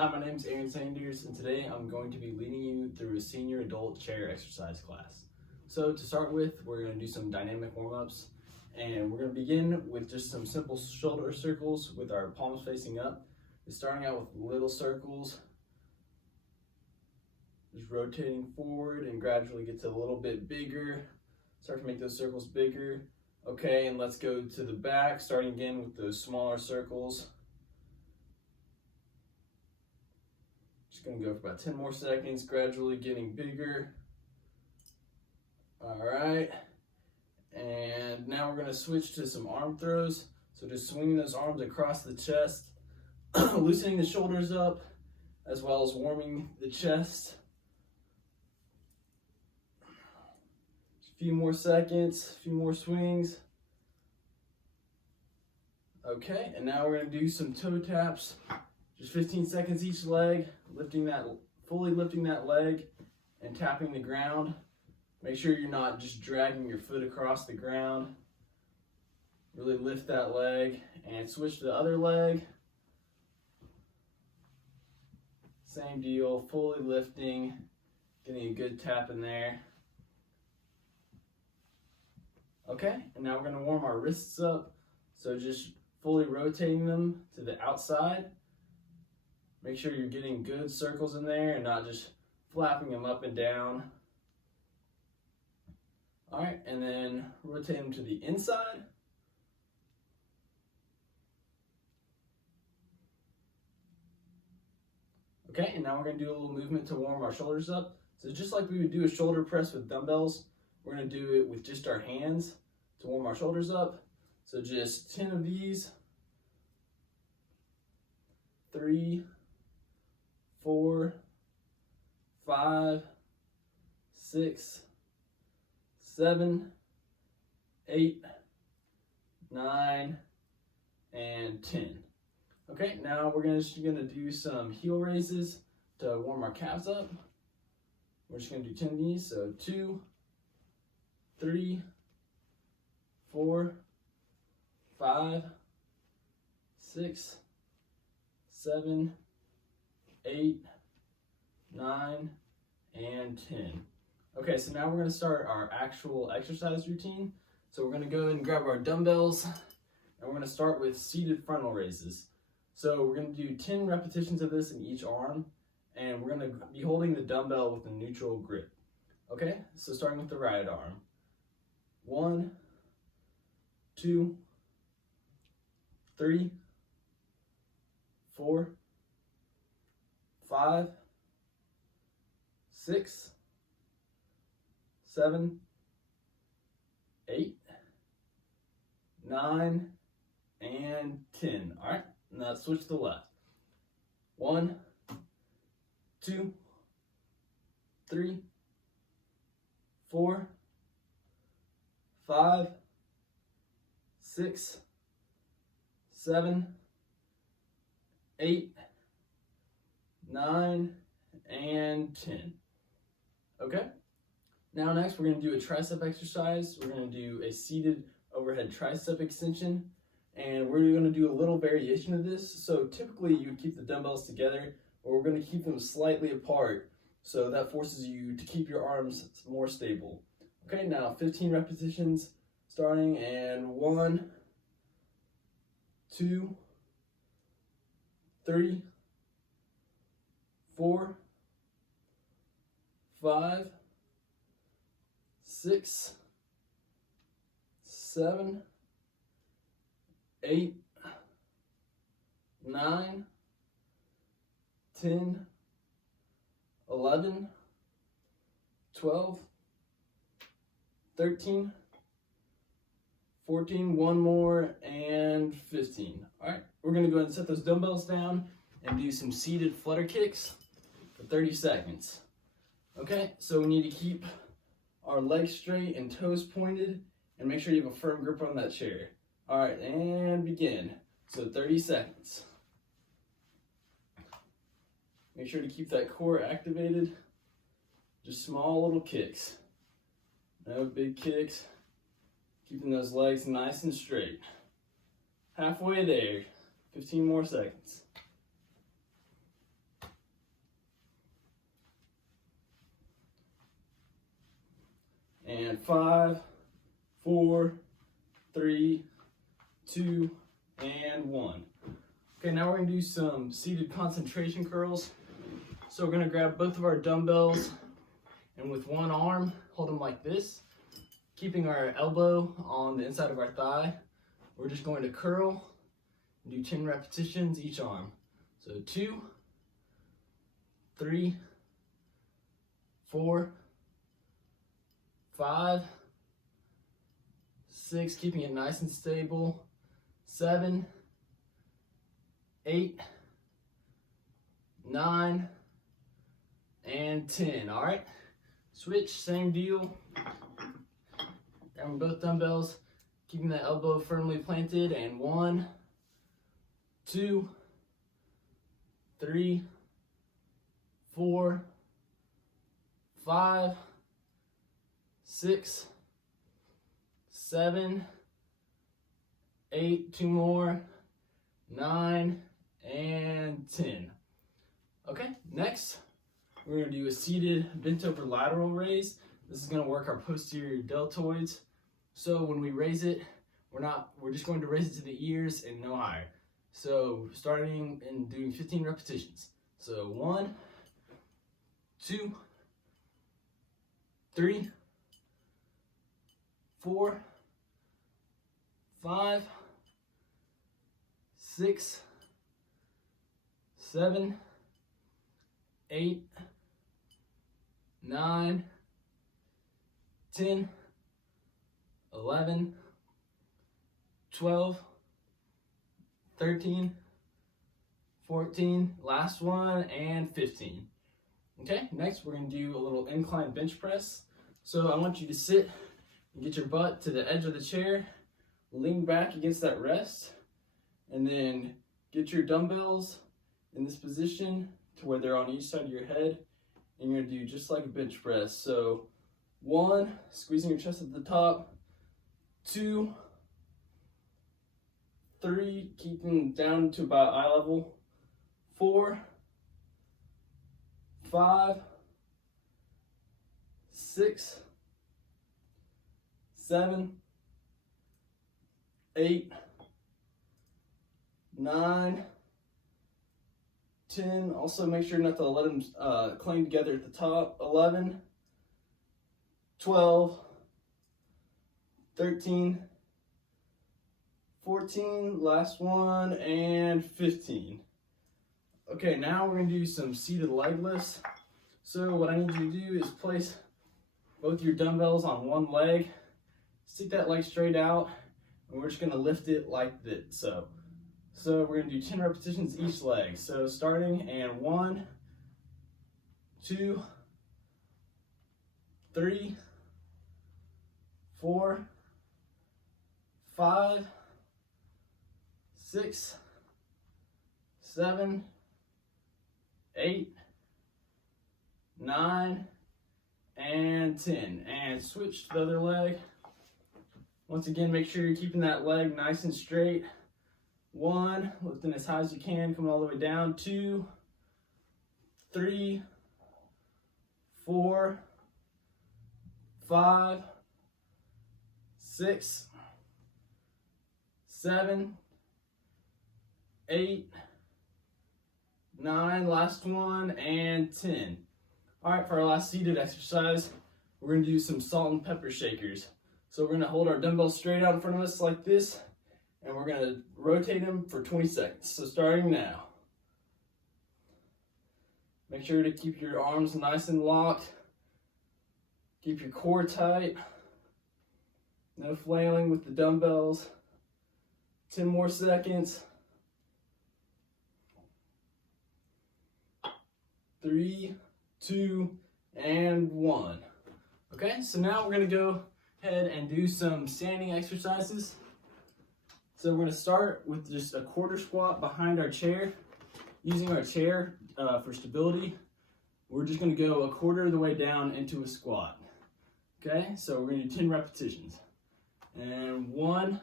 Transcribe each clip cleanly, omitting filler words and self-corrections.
Hi, my name is Aaron Sanders, and today I'm going to be leading you through a senior adult chair exercise class. So to start with, we're going to do some dynamic warm-ups, and we're going to begin with just some simple shoulder circles with our palms facing up. Starting out with little circles, just rotating forward and gradually get to a little bit bigger. Start to make those circles bigger. Okay, and let's go to the back, starting again with those smaller circles. Just gonna go for about 10 more seconds, gradually getting bigger. All right, and now we're gonna switch to some arm throws. So just swinging those arms across the chest, loosening the shoulders up, as well as warming the chest. Just a few more seconds, a few more swings. Okay, and now we're gonna do some toe taps. Just 15 seconds each leg, fully lifting that leg and tapping the ground. Make sure you're not just dragging your foot across the ground. Really lift that leg and switch to the other leg. Same deal, fully lifting, getting a good tap in there. Okay, and now we're gonna warm our wrists up. So just fully rotating them to the outside. Make sure you're getting good circles in there and not just flapping them up and down. All right, and then rotate them to the inside. Okay, and now we're gonna do a little movement to warm our shoulders up. So just like we would do a shoulder press with dumbbells, we're gonna do it with just our hands to warm our shoulders up. So just 10 of these. 3, 4, 5, 6, 7, 8, 9, and 10. Okay, now we're just gonna do some heel raises to warm our calves up. We're just gonna do 10 of these, so 2, 3, 4, 5, 6, 7, 8, 9, and 10. Okay, so now we're gonna start our actual exercise routine. So we're gonna go ahead and grab our dumbbells, and we're gonna start with seated frontal raises. So we're gonna do 10 repetitions of this in each arm, and we're gonna be holding the dumbbell with a neutral grip. Okay, so starting with the right arm. 1, 2, 3, 4, 5, 6, 7, 8, 9, and 10. All right, now switch to the left. 1, 2, 3, 4, 5, 6, 7, 8, 9, and 10. Okay, now next we're going to do a tricep exercise. We're going to do a seated overhead tricep extension, and we're going to do a little variation of this. So typically you would keep the dumbbells together, but we're going to keep them slightly apart, so that forces you to keep your arms more stable. Okay, now 15 repetitions starting, and 1, 2, 3, 4, 5, 6, 7, 8, 9, 10, 11, 12, 13, 14, one more, and 15. All right, we're gonna go ahead and set those dumbbells down and do some seated flutter kicks for 30 seconds. Okay, so we need to keep our legs straight and toes pointed and make sure you have a firm grip on that chair. All right, and begin. So 30 seconds. Make sure to keep that core activated. Just small little kicks. No big kicks. Keeping those legs nice and straight. Halfway there. 15 more seconds. And 5, 4, 3, 2, and 1. Okay, now we're gonna do some seated concentration curls. So we're gonna grab both of our dumbbells and with one arm, hold them like this, keeping our elbow on the inside of our thigh. We're just going to curl and do 10 repetitions each arm. So 2, 3, 4, 5, 6, keeping it nice and stable, 7, 8, 9, and 10. All right, switch, same deal. Grabbing both dumbbells, keeping that elbow firmly planted, and 1, 2, 3, 4, 5, 6, 7, 8, 2 more, 9, and 10. Okay, next we're going to do a seated bent over lateral raise. This is going to work our posterior deltoids. So when we raise it, we're just going to raise it to the ears and no higher. So starting and doing 15 repetitions. So 1, 2, 3, 4, 5, 6, 7, 8, 9, 10, 11, 12, 13, 14, last one, and 15. Okay, next we're going to do a little incline bench press. So I want you to sit and get your butt to the edge of the chair, lean back against that rest, and then get your dumbbells in this position to where they're on each side of your head, and you're going to do just like a bench press. So 1, squeezing your chest at the top, 2, 3, keeping down to about eye level, 4, 5, 6, 7, 8, 9, 10. Also make sure not to let them cling together at the top. 11, 12, 13, 14, last one, and 15. Okay, now we're going to do some seated leg lifts. So what I need you to do is place both your dumbbells on one leg, stick that leg straight out, and we're just going to lift it like this. So we're going to do 10 repetitions each leg. So starting, and 1, 2, 3, 4, 5, 6, 7, 8, 9, and 10. And switch to the other leg. Once again, make sure you're keeping that leg nice and straight. 1, lifting as high as you can, coming all the way down. 2, 3, 4, 5, 6, 7, 8, 9, last one, and 10. All right, for our last seated exercise, we're gonna do some salt and pepper shakers. So we're gonna hold our dumbbells straight out in front of us like this, and we're gonna rotate them for 20 seconds. So starting now. Make sure to keep your arms nice and locked. Keep your core tight. No flailing with the dumbbells. 10 more seconds. 3, 2, and 1. Okay, so now we're gonna go ahead and do some standing exercises. So we're gonna start with just a quarter squat behind our chair, using our chair for stability. We're just gonna go a quarter of the way down into a squat. Okay, so we're gonna do 10 repetitions. And 1,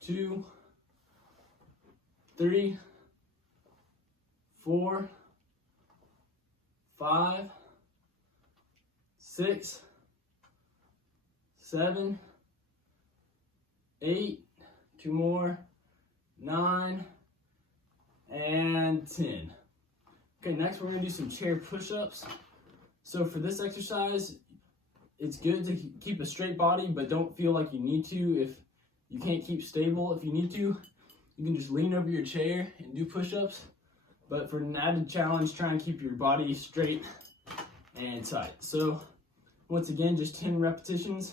2, 3, 4, 5, 6, 7, 8, 2 more, 9, and 10. Okay, next we're gonna do some chair push-ups. So for this exercise, it's good to keep a straight body, but don't feel like you need to. If you can't keep stable, if you need to, you can just lean over your chair and do push-ups. But for an added challenge, try and keep your body straight and tight. So once again, just 10 repetitions.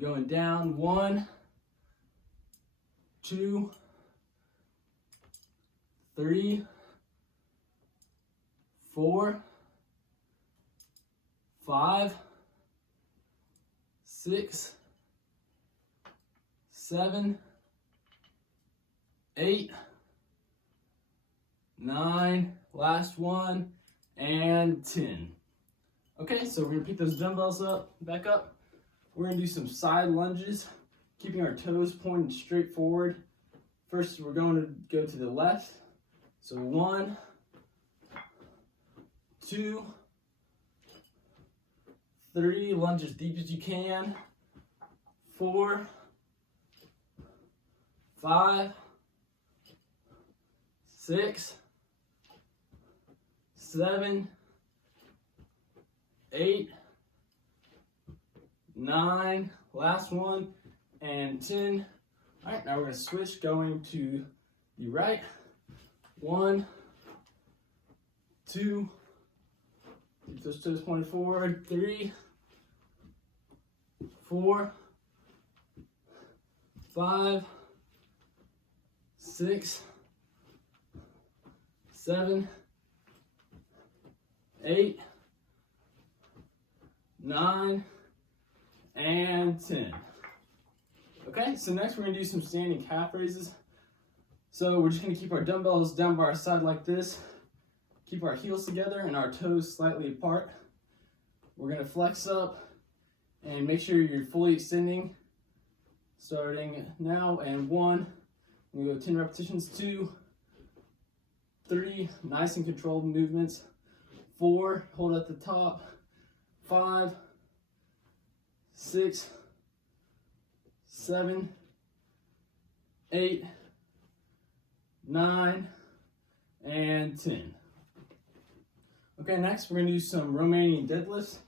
Going down, 1, 2, 3, 4, 5, 6, 7, 8, 9, last one, and 10. Okay, so we're gonna pick those dumbbells back up. We're gonna do some side lunges, keeping our toes pointed straight forward. First, we're going to go to the left. So 1, 2, 3, lunge as deep as you can. 4, 5, 6, 7, 8, 9, last one, and 10. All right, now we're gonna switch, going to the right. 1, 2, keep those toes pointed forward. 3, 4, 5, 6, 7, 8, 9, and 10. Okay, so next we're gonna do some standing calf raises. So we're just gonna keep our dumbbells down by our side like this. Keep our heels together and our toes slightly apart. We're gonna flex up and make sure you're fully extending. Starting now, and 1, we go 10 repetitions, 2, 3, nice and controlled movements. 4, hold at the top. 5, 6, 7, 8, 9, and 10. Okay, next we're gonna do some Romanian deadlifts.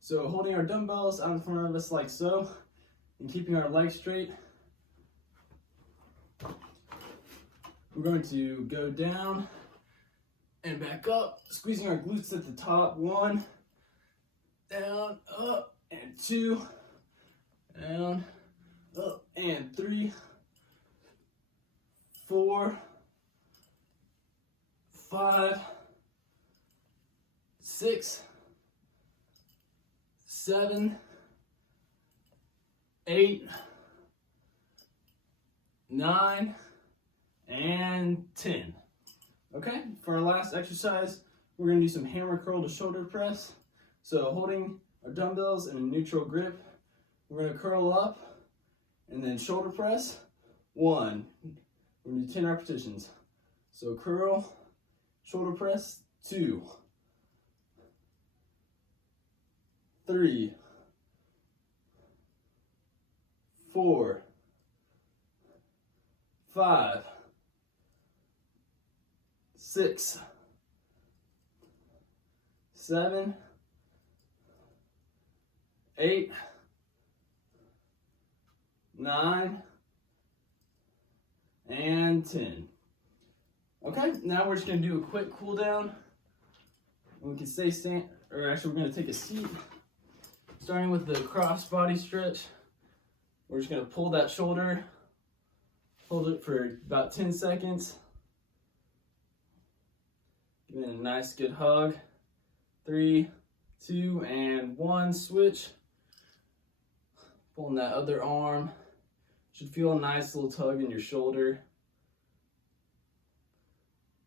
So holding our dumbbells out in front of us like so, and keeping our legs straight. We're going to go down and back up, squeezing our glutes at the top. 1, down, up, and 2, down, up, and 3, 4, 5, 6, 7, 8, 9, and 10. Okay, for our last exercise, we're going to do some hammer curl to shoulder press. So holding our dumbbells in a neutral grip, we're going to curl up and then shoulder press. 1, we're going to do 10 repetitions. So curl, shoulder press. 2, 3, 4, 5, 6, 7, 8, 9, and 10. Okay, now we're just gonna do a quick cool down. We can stay or actually we're gonna take a seat. Starting with the cross body stretch. We're just gonna pull that shoulder, hold it for about 10 seconds. Give it a nice good hug. 3, 2, and 1, switch. Pulling that other arm. Should feel a nice little tug in your shoulder.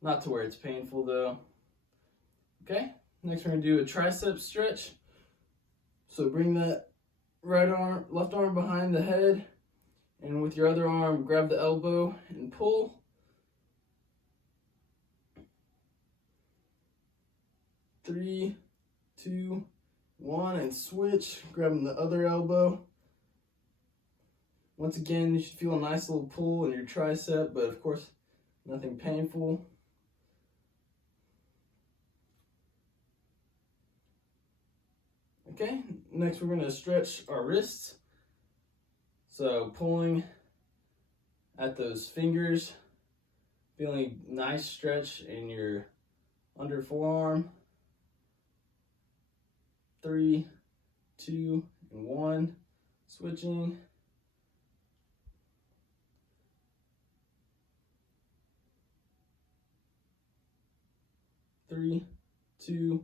Not to where it's painful though. Okay, next we're gonna do a tricep stretch. So bring that left arm behind the head, and with your other arm, grab the elbow and pull. Three, 2, 1, and switch. Grabbing the other elbow Once again, you should feel a nice little pull in your tricep, but of course, nothing painful. Okay, next we're going to stretch our wrists. So pulling at those fingers, feeling nice stretch in your under forearm. 3, 2, and 1. Switching. 3, 2,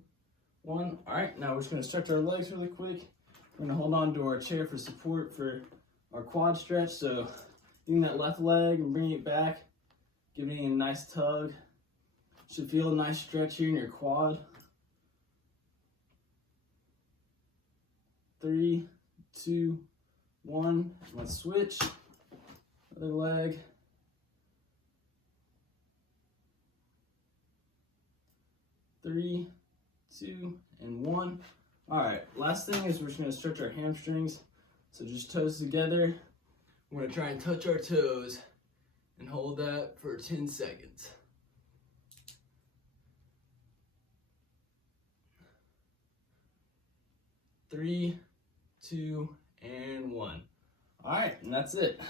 1. All right, now we're just going to stretch our legs really quick. We're going to hold on to our chair for support for our quad stretch. So using that left leg and bringing it back, giving it a nice tug. Should feel a nice stretch here in your quad. 3, 2, 1. Let's switch. Other leg. 3, 2, and 1. All right, last thing is we're just gonna stretch our hamstrings. So just toes together. We're gonna try and touch our toes and hold that for 10 seconds. 3, 2, and 1. All right, and that's it.